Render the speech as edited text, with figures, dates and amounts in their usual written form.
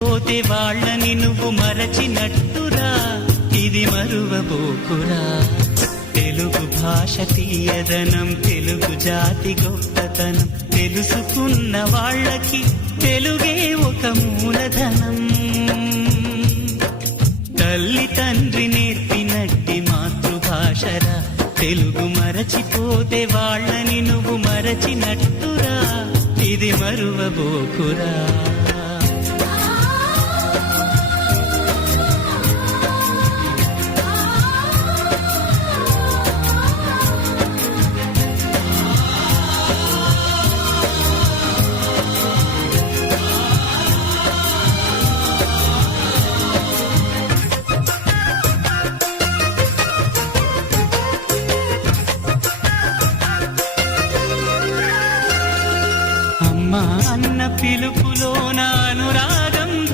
పోతే వాళ్ళని నువ్వు మరచినట్టురా, ఇది మరువబోకురా. తెలుగు భాష తీయదనం, తెలుగు జాతి గొప్పతనం, తెలుసుకున్న వాళ్ళకి తెలుగే ఒక మూలధనం. తల్లి తండ్రి నేర్పినట్టి మాతృభాషరా, తెలుగు మరచిపోతే వాళ్ళని నువ్వు మరచినట్టురా, ఇది మరువబోకురా.